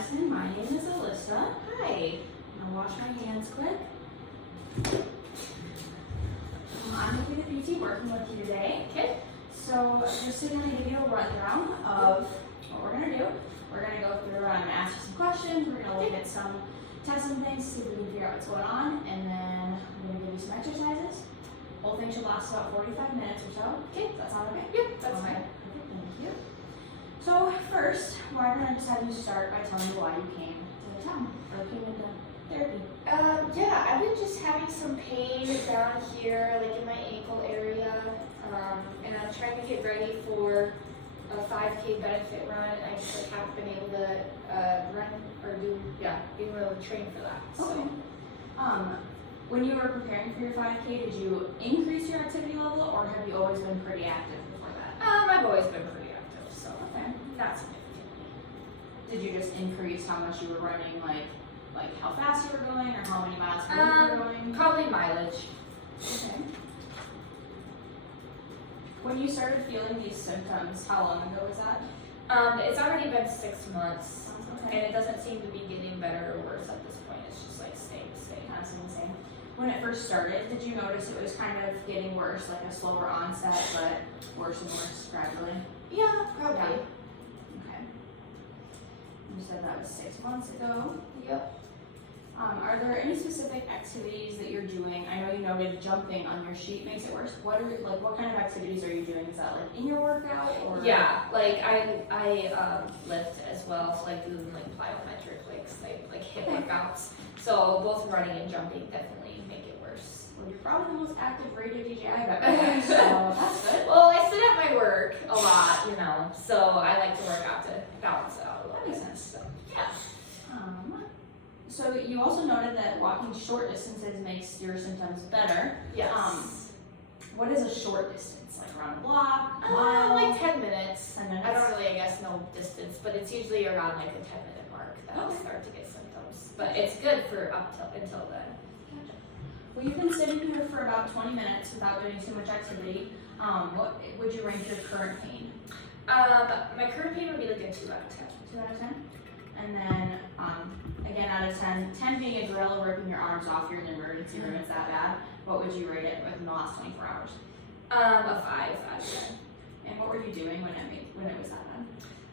Madison. My name is Alyssa. Hi. I'll wash my hands quick. I'm going to be the PT working with you today. Okay. So just to kind of give you a rundown of what we're going to do, we're going to go through, I'm going to ask you some questions, we're going to look at some tests and things, see if we can figure out what's going on, and then I'm going to give you some exercises. Whole thing should last about 45 minutes or so. Okay, does that sound okay? Yep, that's Okay. fine. Perfect, thank you. So first, why don't I just have you start by telling me why you came to town or came into therapy? Yeah, I've been just having some pain down here, like in my ankle area, and I'm trying to get ready for a 5K benefit run. I just like haven't been able to run or being able to train for that. Okay. So. When you were preparing for your 5K, did you increase your activity level, or have you always been pretty active before that? I've always been pretty active, so Okay. not significantly. Did you just increase how much you were running, like how fast you were going, or how many miles per week you were going? Probably mileage. Okay. When you started feeling these symptoms, how long ago was that? It's already been 6 months, Okay. and it doesn't seem to be getting better or worse at this point. It's just like staying the same. Kind of staying the same. When it first started, did you notice it was kind of getting worse, like a slower onset, but worse and worse gradually? Yeah, probably. Okay. You said that was 6 months ago. Yep. Are there any specific activities that you're doing? I know you noted jumping on your sheet makes it worse. What kind of activities are you doing? Is that like in your workout or? Yeah, like I lift as well, so like doing like plyometric, like hip Okay. workouts. So both running and jumping definitely make it worse. Well, you're probably the most active radio DJ I've ever had, so that's good. Well, I sit at my work a lot, so I like to work out to balance it out a little That makes bit. sense. So yeah. So you also noted that walking short distances makes your symptoms better. Yes. What is a short distance? Like around a block, a mile? Like 10 minutes. 10 minutes. I don't really, know distance, but it's usually around like the 10-minute mark that I'll Okay. start to get symptoms. But it's good for until then. Well, you've been sitting here for about 20 minutes without doing too much activity. What would you rank your current pain? My current pain would be like a 2 out of 10. 2 out of 10? And then, again, out of 10, 10 being a gorilla ripping your arms off, you're in the emergency room, it's that bad. What would you rate it within the last 24 hours? A 5 out of 10. And what were you doing when it was that bad?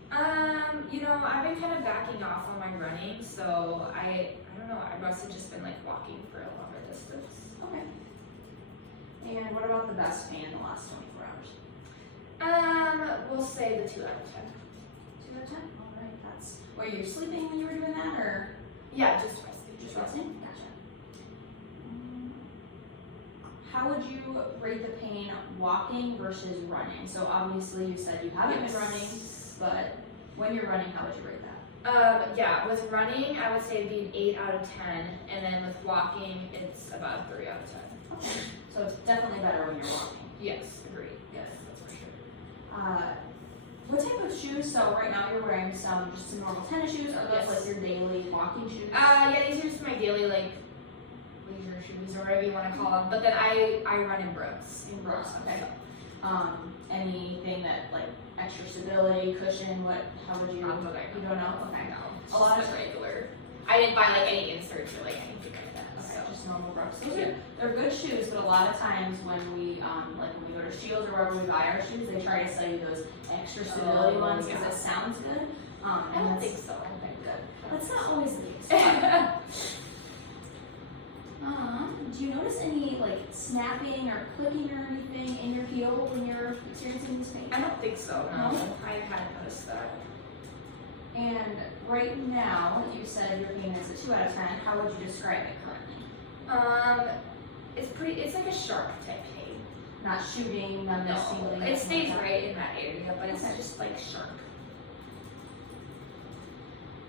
I've been kind of backing off on my running, so I don't know, I must have just been like walking for a longer distance. Okay. And what about the best pain in the last 24 hours? We'll say the 2 out of 10. 2 out of 10? All right, were you sleeping when you were doing that, or? Yeah, just resting. Just resting? Gotcha. How would you rate the pain walking versus running? So obviously you said you haven't been running, but when you're running, how would you rate that? With running, I would say it'd be an 8 out of 10, and then with walking, it's about a 3 out of 10. Okay. So it's definitely better when you're walking. Yes, agreed. Yes. That's for sure. What type of shoes? So right now you're wearing just some normal tennis shoes. Are those Yes. like your daily walking shoes? These are just my daily leisure shoes or whatever you want to call them. But then I run in Brooks. In Brooks, okay. Anything that like extra stability, cushion? How would you? Not that I know. You don't know? Okay. No, it's A lot just of- regular. I didn't buy like any inserts or like anything like that. Okay, So. just normal Brooks. Yeah. They're good shoes, but a lot of times when we go to Shields or wherever we buy our shoes, they try to sell you those extra stability Oh, ones because yeah. it sounds good. I And don't that's- think so. Okay, good. That's not always the case. Do you notice any like snapping or clicking or anything in your heel when you're experiencing this pain? I don't think so. No, No? I hadn't noticed that. And right now, you said your pain is a 2 out of 10. How would you describe it currently? It's like a sharp type pain. Not shooting, numbness, tingling. It stays nothing like that? right in that area, but it's Okay. just like sharp.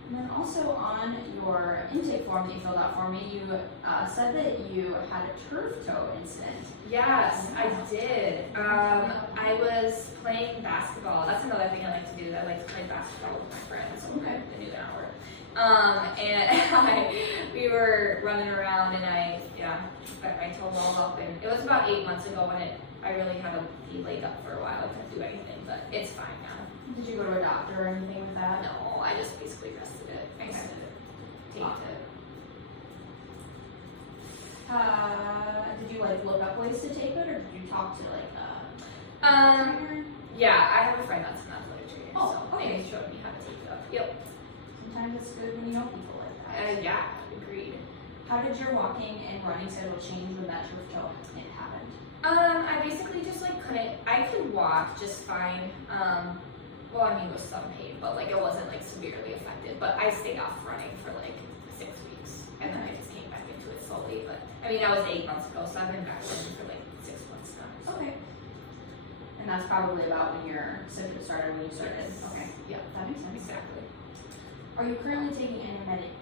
And then also on your intake form that you filled out for me, you said that you had a turf toe incident. Yes, I did. I was playing basketball. That's another thing I like to do. I like to play basketball with my friends. So Okay. I do that hour. And we were running around, and I my toe rolled up, and it was about 8 months ago when I really had to be laid up for a while. I couldn't do anything, but it's fine now. Did you go to a doctor or anything with that? No, I just basically rested it. I just taped it. Did you like look up ways to tape it, or did you talk to like a trainer? Yeah, I have a friend that's an athletic trainer, Oh, so okay. they showed me how to tape it up. Yep. Sometimes it's good when you know people like that. Yeah, agreed. How did your walking and running schedule change when that turf toe it happened? I basically just like couldn't. I could walk just fine. Well, I mean, with some pain, but like it wasn't like severely affected. But I stayed off running for like 6 weeks, and then I just came back into it slowly. But I mean, that was 8 months ago, so I've been back running for like 6 months now. So. Okay. And that's probably about when your symptoms started, when you started. Yes. Okay. Yeah, That makes sense. exactly. Are you currently taking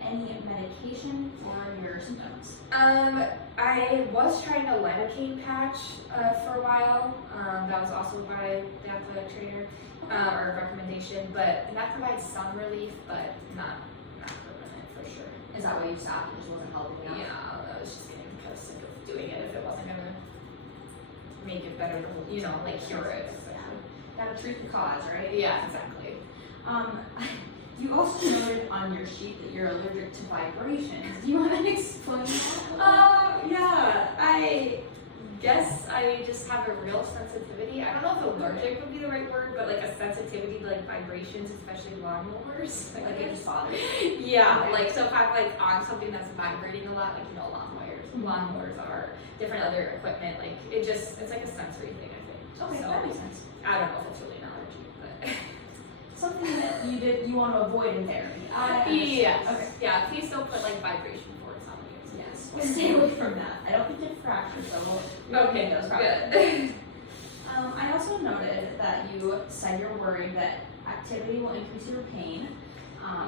any medication for your symptoms? I was trying a lidocaine patch for a while. That was also by the athletic trainer or recommendation, but and that provides some relief, but not permanent for sure. Is that why you stopped? It just wasn't helping you out? Yeah, I was just getting kind of sick of doing it if it wasn't gonna make it better, like cure it. Gotta treat the cause, right? Yeah, exactly. You also noted on your sheet that you're allergic to vibrations. Do you want to explain that? Yeah, I guess I just have a real sensitivity. I don't know if allergic would be the right word, but like a sensitivity to like vibrations, especially lawnmowers. Like it just bothers Yeah, Okay. like so if I'm like on something that's vibrating a lot, like lawnmowers are different other equipment, like it's like a sensory thing, I think. Okay, So, that makes sense. I don't know if it's really an allergy, but Something that you want to avoid in therapy. yes. Okay. Yeah, please don't put like vibration boards on me. Yes. We'll stay away from that. I don't think they're fractured, so we'll Okay, those probably. good. I also noted that you said you're worried that activity will increase your pain.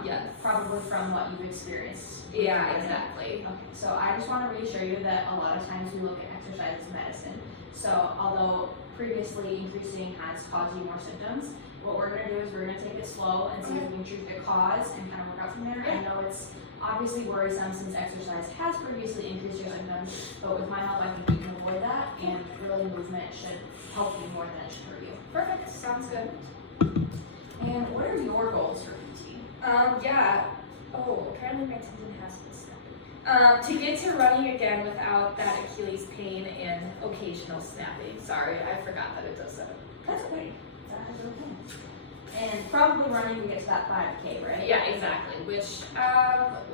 Yes. Probably from what you've experienced. Yeah, exactly. Okay, so I just want to reassure you that a lot of times we look at exercise as medicine. So although previously increasing has caused you more symptoms, what we're going to do is we're going to take it slow and see if we can treat the cause and kind of work out from there. I know it's obviously worrisome since exercise has previously increased your symptoms, but with my help I think we can avoid that, and really movement should help you more than it should hurt you. Perfect. Sounds good. And what are your goals for PT? Yeah. Oh, apparently my tendon has been snapping. To get to running again without that Achilles pain and occasional snapping. Sorry, I forgot that it does that. That's okay. That is okay. And probably running to get to that 5K, right? Yeah, exactly. Which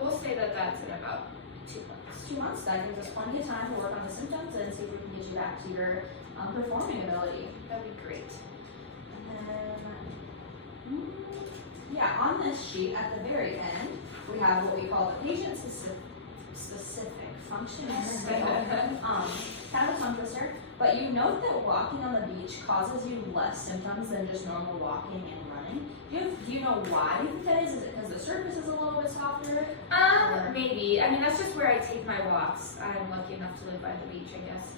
we'll say that that's in about 2 months. 2 months. That gives us plenty of time to work on the symptoms and see if we can get you back to your performing ability. That'd be great. And then, yeah, on this sheet at the very end, we have what we call the patient-specific functioning skill. Kind of a tongue twister, but you note that walking on the beach causes you less symptoms than just normal walking and running. Do you know why you think that is? Is it because the surface is a little bit softer? Maybe. I mean, that's just where I take my walks. I'm lucky enough to live by the beach, I guess.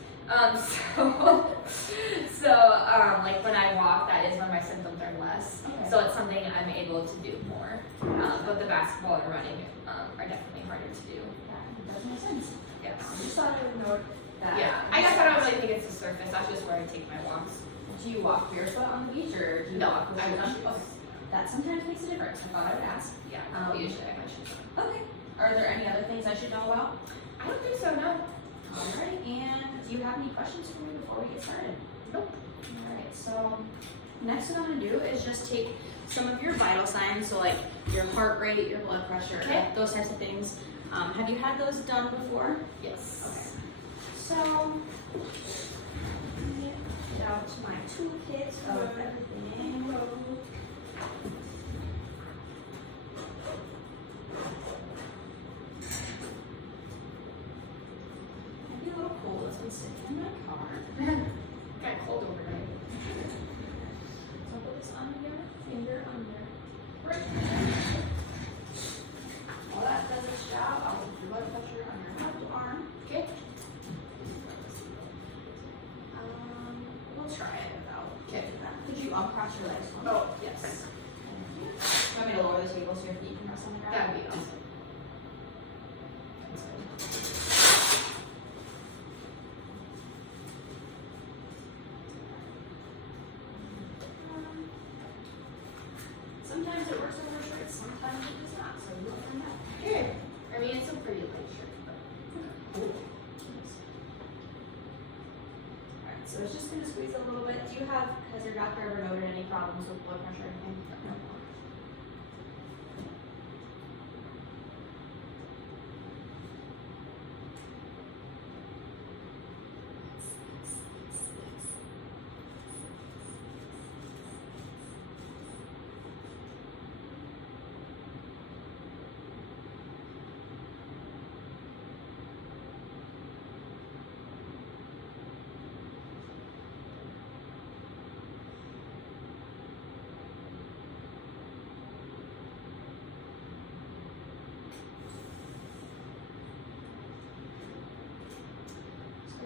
Like when I walk, that is when my symptoms are less. Okay. So it's something I'm able to do more. But the basketball and running are definitely harder to do. That doesn't make sense. Yes. Just thought I would note that. Yeah. I guess I don't really think it's the surface. That's just where I take my walks. Do you walk barefoot on the beach, or do you No, walk with I shoes on? wear shoes. Okay. That sometimes makes a difference. I thought I would ask. Yeah. Usually I have my shoes on. Okay. Are there any other things I should know about? I don't think so. No. Alright, and do you have any questions for me before we get started? Nope. Alright, so next what I'm going to do is just take some of your vital signs, so like your heart rate, your blood pressure, Okay. those types of things. Have you had those done before? Yes. Okay. So, let me get out my toolkit of everything. Might be a little cold. It's been sitting in my car. Got cold overnight. So put this on your finger under. Right. While that does its job, I'll put your blood pressure on your left arm. Okay. We'll try it without. Okay. Could you uncross your legs? for me? Oh, yes. Thank you. Do you want me to lower the table so your feet can rest on the ground? That'd be awesome. has your doctor ever noted any problems with blood pressure or anything? No.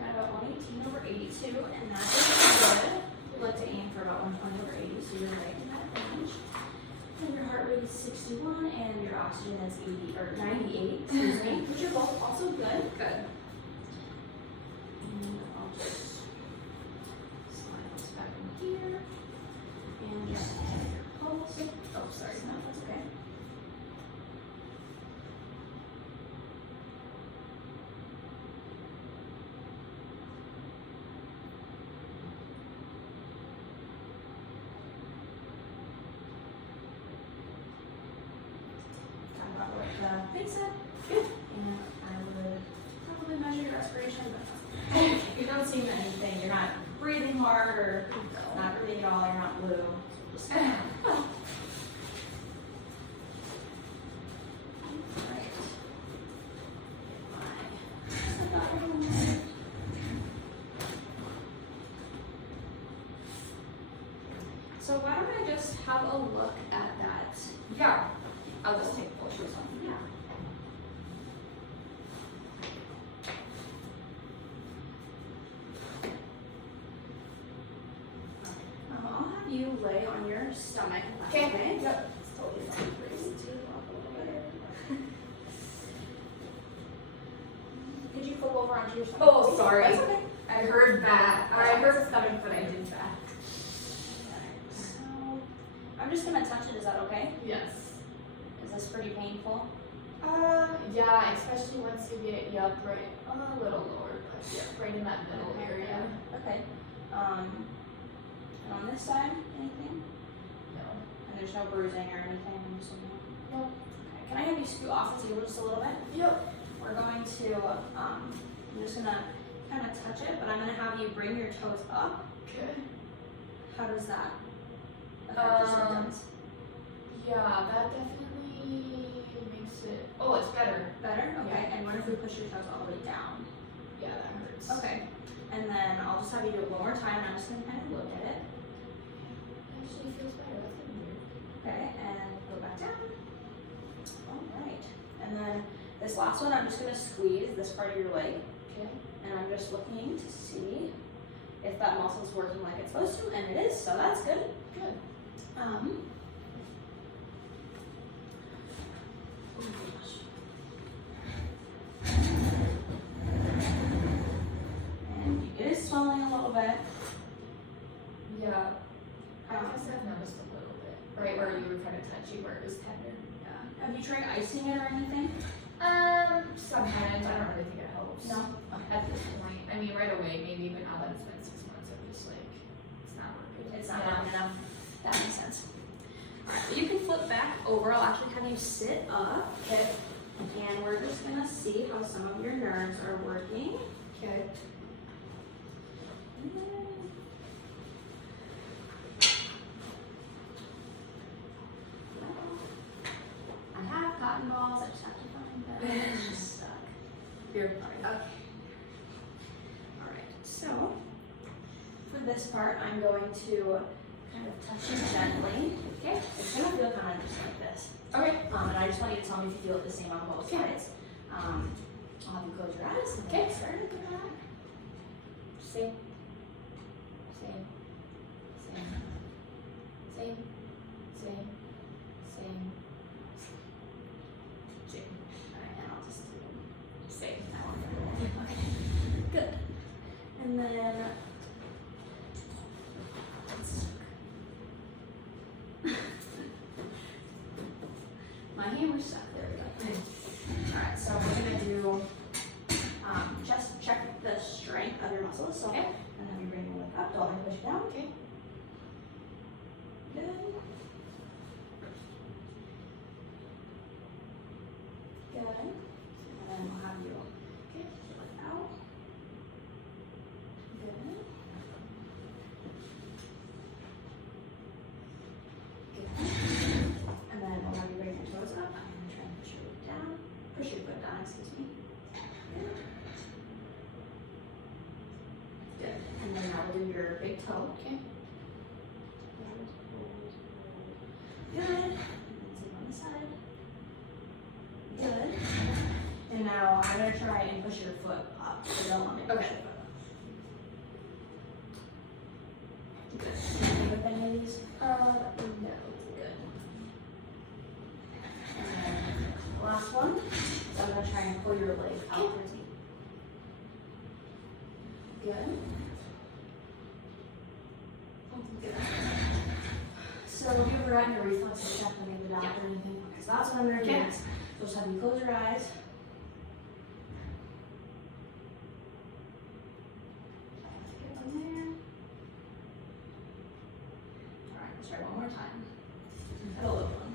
Got about 118/82, and that is good. We like to aim for about 120/80, so you're right in that range. And your heart rate is 61, and your oxygen is 80 or 98. Excuse me, which are both also good. Good. And I'll just slide this back in here, and just check your pulse. Oh, sorry. No, that's okay. Kind of about what the thing said. Good. And I would probably measure your respiration, but you don't seem anything. You're not breathing hard or not breathing at all. You're not blue. Just right. So why don't I just have a look at that? Yeah. I'll just take both shoes off. Yeah. I'll have you lay on your stomach. if that's Okay. Yep. It's totally fine. Raise it up a little bit. Did you flip over onto your stomach? Oh, sorry. That's okay. I heard that. I heard stomach, but I did that. So, I'm just gonna touch it. Is that okay? Yes. Is this pretty painful? Yeah, especially once you get up right a little lower, but yeah, right in that middle area. Okay. And on this side, anything? No. And there's no bruising or anything? I'm assuming. No. Okay. Can I have you scoot off the table just a little bit? Yep. We're going to, I'm just gonna kind of touch it, but I'm gonna have you bring your toes up. Okay. How does that affect your symptoms? Yeah, that definitely makes it. Oh, it's better. Better? Okay. Yeah. And what if we push your toes all the way down? Yeah, that hurts. Okay. And then I'll just have you do it one more time. I'm just gonna kind of look at it. Actually feels better. That's kind of weird. Okay, and go back down. All right. And then this last one, I'm just gonna squeeze this part of your leg, Okay. and I'm just looking to see if that muscle's working like it's supposed to, and it is, so that's good. Good. Oh gosh. And it is swelling a little bit. Yeah. I guess I've noticed a little bit. Right where you were kind of touchy, where it was tender. Yeah. Have you tried icing it or anything? Sometimes I don't really think it helps. No. At this point, I mean, right away, maybe, but now that it's been 6 months, I'm just like, it's not working. It's not long enough. That makes sense. Alright, so you can flip back over. I'll actually have you sit up. Okay. And we're just gonna see how some of your nerves are working. Okay. I have cotton balls. I just have to find them. It's just stuck. You're fine. Okay. Alright, so for this part, I'm going to kind of touch it gently. Okay? It's gonna feel kind of just like this. Okay. And I just want you to tell me if you feel it the same on both Okay. sides. I'll have you close your eyes and Okay. get started with that. Same. Same. Same. Same. Same. Same. Same. Alright, and I'll just do Same. that one. Okay. Good. And then my hammer's stuck. There we go. Alright, so we're gonna do just check the strength of your muscles. So Okay. and then we bring your leg up, don't let me push it down. Okay. Good. And then we'll have you look out. Good. Good. And then we'll have you bring your toes up. I'm gonna try and push your foot down. Push your foot down, excuse me. Good. Good. And then now we'll do your big toe. Okay. Good. And then same on the side. Good. And now I'm gonna try and push your foot up. So don't want me to push Okay. your foot up. Good. Anything with any of these? No. Good. And then the last one. So I'm gonna try and pull your leg out towards me. Good. Good. So have you ever gotten a reflex check when you get out or anything? Okay, so that's what I'm gonna do Okay. next. So just have you close your eyes. Get one there. Alright, let's try one more time. That'll look one.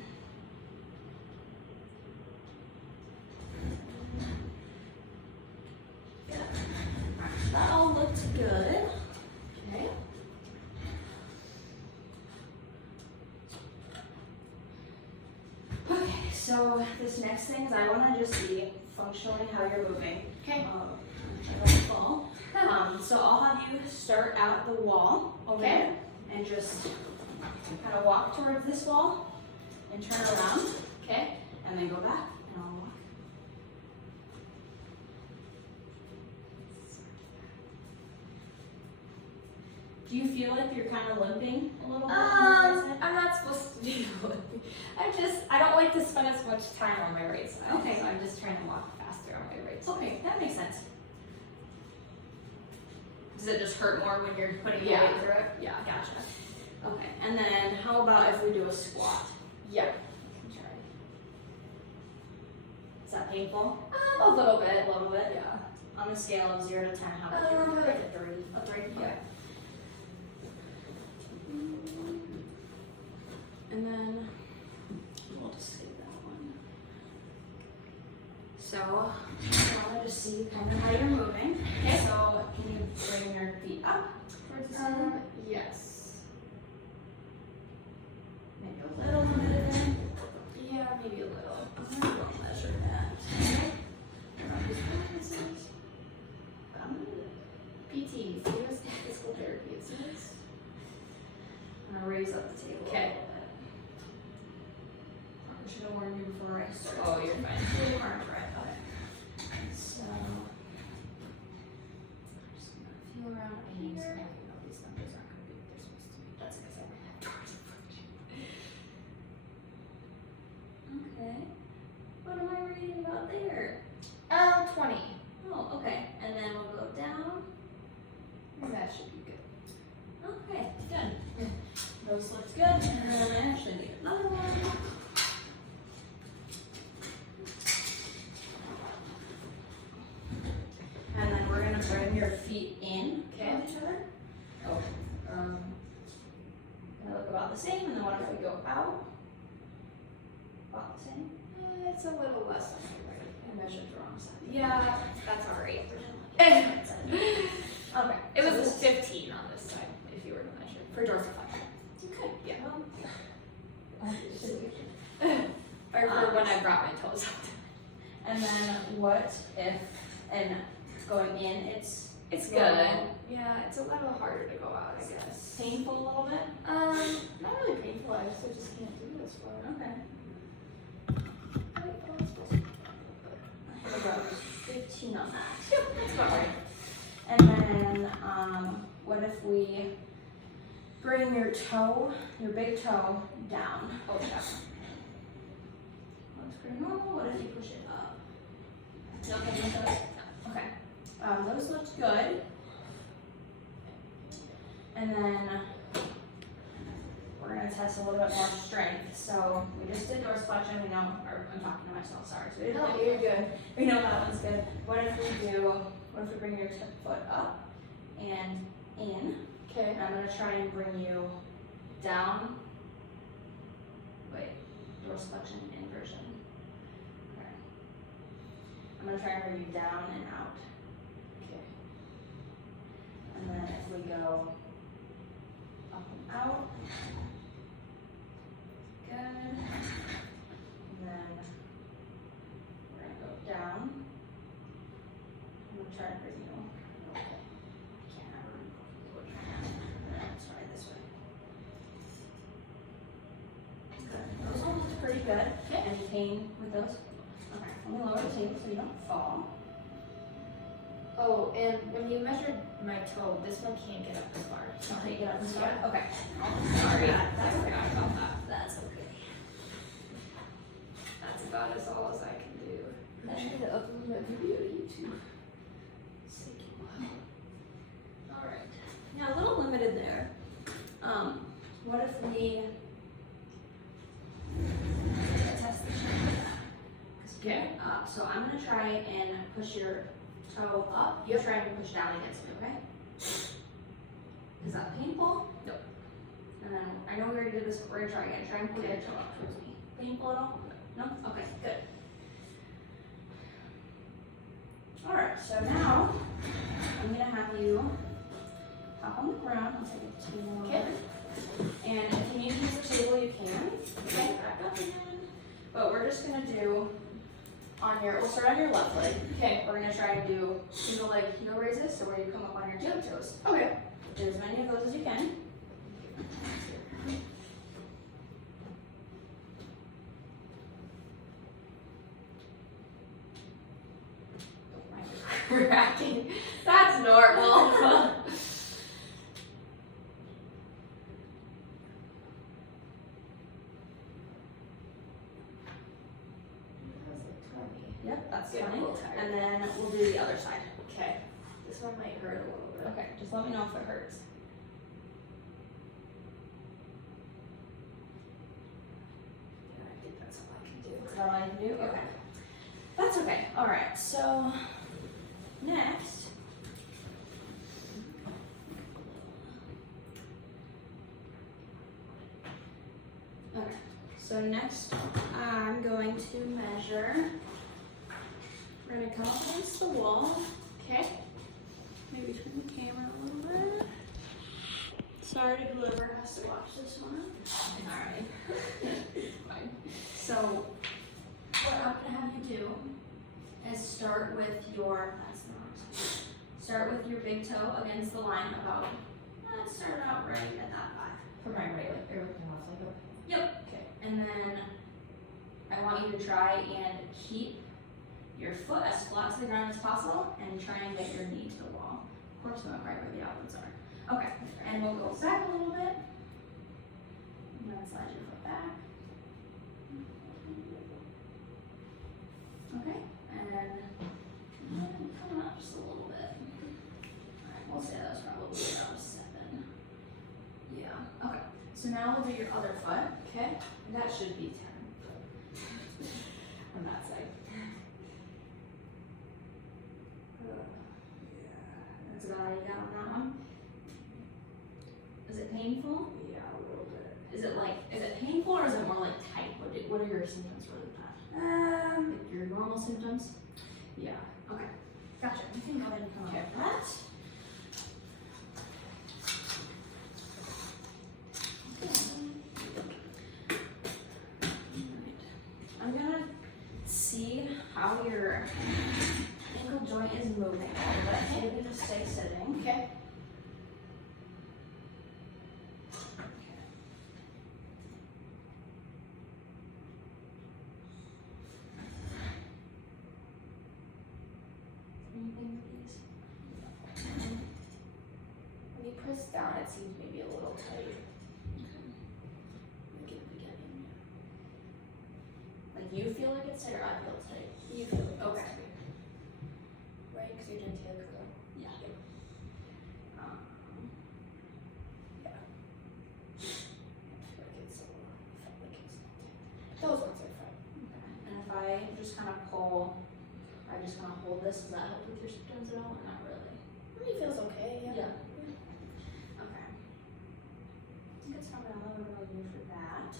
Good. Alright, so that all looks good. Okay. Okay, so this next thing is I want to just see functionally how you're moving. Okay. Fall. So I'll have you start out the wall over Okay. there and just kind of walk towards this wall and turn around, Okay. and then go back and I'll walk. Do you feel like you're kind of limping a little bit? I'm not supposed to do it. I don't like to spend as much time on my right side. Okay. So I'm just trying to walk faster on my right side. Okay, that makes sense. Does it just hurt more when you're putting your Yeah. weight through it? Yeah. Gotcha. Okay, and then how about if we do a squat? Yeah. I can try. Is that painful? A little bit. A little bit? Yeah. On a scale of 0 to 10, how would you Like rate a it? 3. A 3? Yeah. And then we'll just save that one. So I want to just see kind of how you're moving. Okay. So can you bring your feet up towards the ceiling? Yes. Maybe a little bit. Yeah, maybe a little. We'll measure that. Okay. Not just balances. PT, US physical therapy, it says. I'm gonna raise up the table. Okay. I should have warned you before I started. Oh, you're fine. You weren't right. Okay. So just gonna feel around here. These numbers aren't going to be what they're supposed to be. That's because I have doors in front of you. Okay. What am I reading about there? 20. Oh, okay. And then we'll go down. That should be good. Okay, good. Those looks good. And then I actually need another one. And then we're gonna bring your feet in towards each other. Oh. Gonna look about the same, and then what if we go out? About the same. It's a little less on the right. I measured the wrong side. Yeah, that's alright. Okay. It so was this- 15 on this side, if you were to measure. For dorsiflexion. Okay. Yeah. Well, Or for when I brought my toes up. and then what if, and going in, it's It's good. good. Yeah, it's a little harder to go out, I guess. painful a little bit? Not really painful, I just can't do this far. Okay. I I have about 15 on that. Yep, that's about right. And then, what if we bring your toe, your big toe, down? Oh, yeah. Looks pretty normal. What if you push it up? No, okay, with those? Okay. Those looked good. And then we're gonna test a little bit more strength. So we just did dorsiflexion. We know, or I'm talking to myself. Sorry. So we did No, you're good. We know that one's good. What if we bring your foot up and in? Okay. And I'm gonna try and bring you down. Wait, dorsiflexion inversion. Okay. I'm gonna try and bring you down and out. Okay. And then if we go up and out. Good. And then we're gonna go down. I'm gonna try and bring you. I can't remember. Let's try this way. Good. Those all look pretty good. Okay. Any pain with those? Okay. Let me lower the table so you don't fall. Oh, and when you measured my toe, this one can't get up as far. Okay, get up and start. Yeah. Okay. Sorry. That's I okay. forgot about that. That's okay. That's about as all as I can do. I'm trying to upload that video to YouTube. Alright. Now a little limited there. What if we test the shape? Okay. So I'm gonna try and push your toe up. You try and push down against me, okay? Is that painful? No. And then I know we already did this, but we're gonna try again. Try and push your toe up towards me. Painful at all? No? Okay, good. Alright, so now I'm gonna have you hop on the ground. I'll take it to you more. Okay. And if you need to use the table, you can. Okay, back up again. But we're just gonna do we'll start on your left leg. Okay. We're gonna try and do single leg heel raises, so where you come up on your tiptoes. Okay. Do as many of those as you can. Cracking. That's normal. Yep, that's Getting a funny. little tired. And then we'll do the other side. Okay. This one might hurt a little bit. Okay, just let me know if it hurts. Yeah, I think that's all I can do. Is that all you can do? Okay. That's okay. Alright, so next. Okay, so next I'm going to measure. We're going to come up against the wall. Okay. Maybe turn the camera a little bit. Sorry to whoever has to watch this one. Alright. Fine. So, what I'm gonna have you do is start with your, that's the wrong side. Start with your big toe against the line about, let's start out right at that 5. For my right leg, or with my left leg. Yep. Okay. And then I want you to try and keep your foot as flat to the ground as possible and try and get your knee to the wall. Of course, not right where the outwards are. Okay, and we'll go back a little bit. And then slide your foot back. Okay, and then come up just a little bit. Alright, we'll say that was probably around 7. Yeah, okay. So now we'll do your other foot. Okay. That should be 10. On that side. That's about all you got on that one. Is it painful? Yeah, a little bit. Is it painful or is it more like tight? What are your symptoms for that? Like your normal symptoms? Yeah. Okay, gotcha. You can go ahead and come Okay. up with that. I'm gonna see how your ankle joint is moving a little bit. So you can just stay sitting. Okay. Anything, please? When you press down, it seems maybe a little tight. Like in the beginning. Like you feel like it's tight or I feel it's tight? You feel like Okay. it's tight. Right? Because you're doing tail curl. Yeah. Um, Yeah. I feel like it's a little, felt like it's not tight. Those ones are fine. okay. And if I just kind of pull, I just kind of hold this, does that help with your symptoms at all? Or not really? It feels okay, yeah. Okay. I think it's probably all we're going to do for that.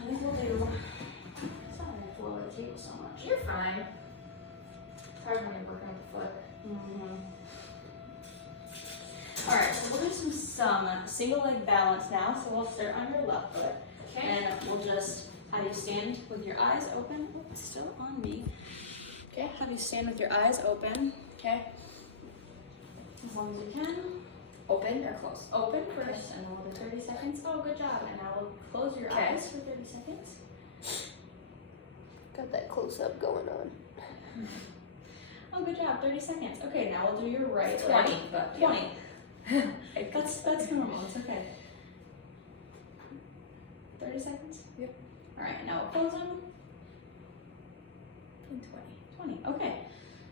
I think we'll do. Sorry, I have to lower the table so much. You're fine. It's hard when you're working with the foot. All right, so we'll do some single leg balance now. So we'll start on your left foot, and we'll just have you stand with your eyes open. Oh, it's still on me. Okay. Have you stand with your eyes open. Okay. As long as you can. Open or close? Open first, and then we'll do 30 seconds. Oh, good job. And now we'll close your Okay. eyes for 30 seconds. Got that close up going on. Oh, good job. 30 seconds. Okay, now we'll do your right 20, leg. but 20. That's normal. It's okay. 30 seconds? Yep. All right, now we'll close them. 20. 20. Okay.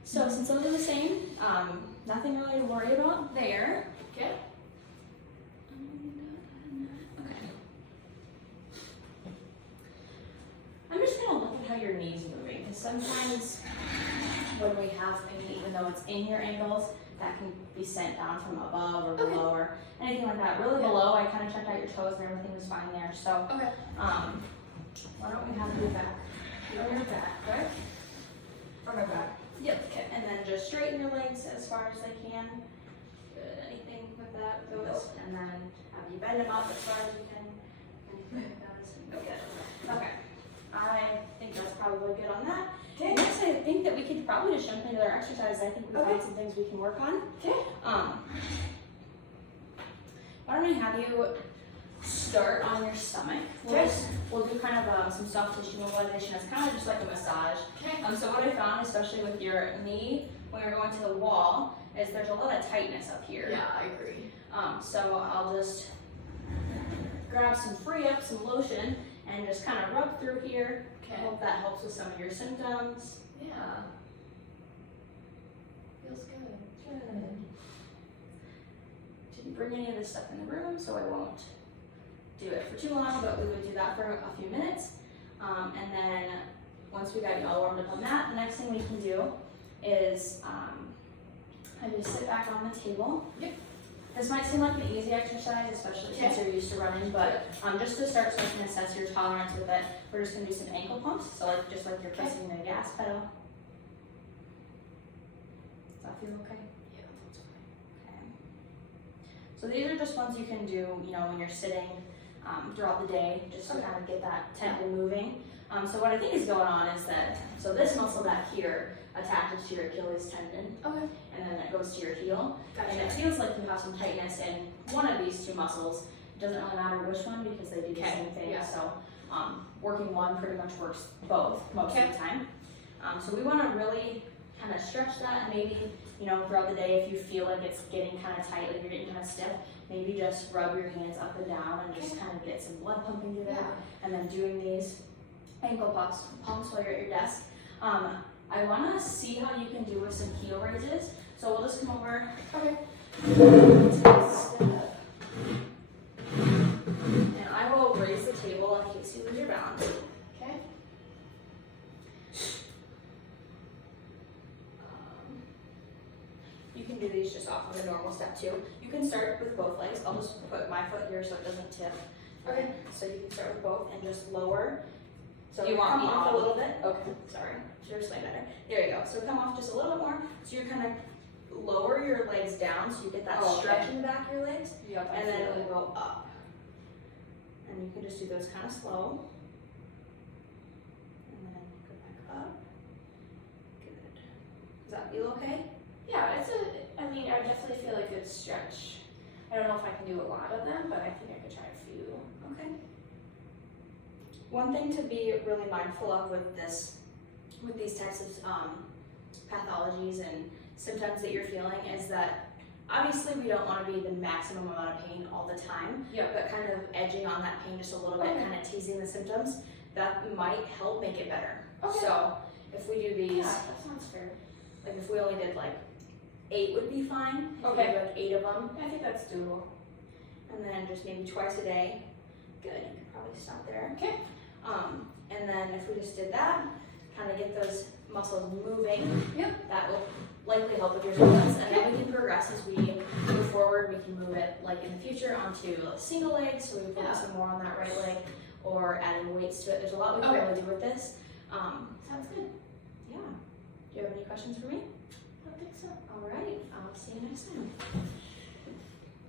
So since those are the same, nothing really to worry about there. Okay. Okay. I'm just gonna look at how your knees are moving, because sometimes when we have pain, even though it's in your ankles, that can be sent down from above or below or anything like that. Really below, I kind of checked out your toes and everything was fine there. So, Okay. why don't we have you back? On your back, right? On my back. Yep. Okay. And then just straighten your legs as far as they can. Good. Anything with that? Those. And then have you bend them up as far as you can. Anything like that is good. Okay. I think that's probably good on that. Okay. Next, I think that we could probably just jump into our exercise. I think we found some things we can work on. Okay. Why don't I have you start on your stomach? We'll do kind of some soft tissue mobilization. It's kind of just like a massage. Okay. So what I found, especially with your knee, when you're going to the wall, is there's a lot of tightness up here. Yeah, I agree. So I'll just grab some Free Up, some lotion, and just kind of rub through here. Okay. Hope that helps with some of your symptoms. Yeah. Feels good. Good. Didn't bring any of this stuff in the room, so I won't do it for too long, but we would do that for a few minutes. And then once we got you all warmed up on that, the next thing we can do is have you sit back on the table. Yep. This might seem like an easy exercise, especially since you're used to running, but just to start so I can assess your tolerance with it, we're just gonna do some ankle pumps. So like just like you're pressing the gas pedal. Does that feel okay? Yeah, that's fine. Okay. So these are just ones you can do, when you're sitting throughout the day, just to kind of get that tempo moving. So what I think is going on is that, so this muscle back here attaches to your Achilles tendon, Okay. and then it goes to your heel. Gotcha. And it feels like you have some tightness in one of these two muscles. It doesn't really matter which one because they do the same thing. Yeah. So working one pretty much works both most of the time. So we want to really kind of stretch that, and maybe throughout the day, if you feel like it's getting kind of tight, like you're getting kind of stiff, maybe just rub your hands up and down and just kind of get some blood pumping through there. And then doing these ankle pumps while you're at your desk. I want to see how you can do with some heel raises. So we'll just come over. Okay. And I will raise the table in case you lose your balance. Okay. You can do these just off of a normal step too. You can start with both legs. I'll just put my foot here so it doesn't tip. Okay. So you can start with both and just lower. So You want come me off off? a little bit. Okay, sorry. Should have explained better. There you go. So come off just a little bit more. So you're kind of lower your legs down so you get that stretch in the back of your legs. Yep. And then it will go up. And you can just do those kind of slow. And then go back up. Good. Does that feel okay? Yeah, I definitely feel like it's stretch. I don't know if I can do a lot of them, but I think I could try a few. Okay. One thing to be really mindful of with these types of pathologies and symptoms that you're feeling is that obviously we don't want to be the maximum amount of pain all the time, but kind of edging on that pain just a little bit, kind of teasing the symptoms, that might help make it better. Okay. So if we do these, that sounds fair. like if we only did like 8 would be fine. If Okay. we did like 8 of them, I think that's doable. and then just maybe twice a day. Good, you can probably stop there. Okay. And then if we just did that, kind of get those muscles moving, that will likely help with your symptoms. And then we can progress as we move forward. We can move it like in the future onto single legs, so we can focus some more on that right leg, or adding weights to it. There's a lot we can really do with this. Sounds good. questions for me? I don't think so. All right, I'll see you next time.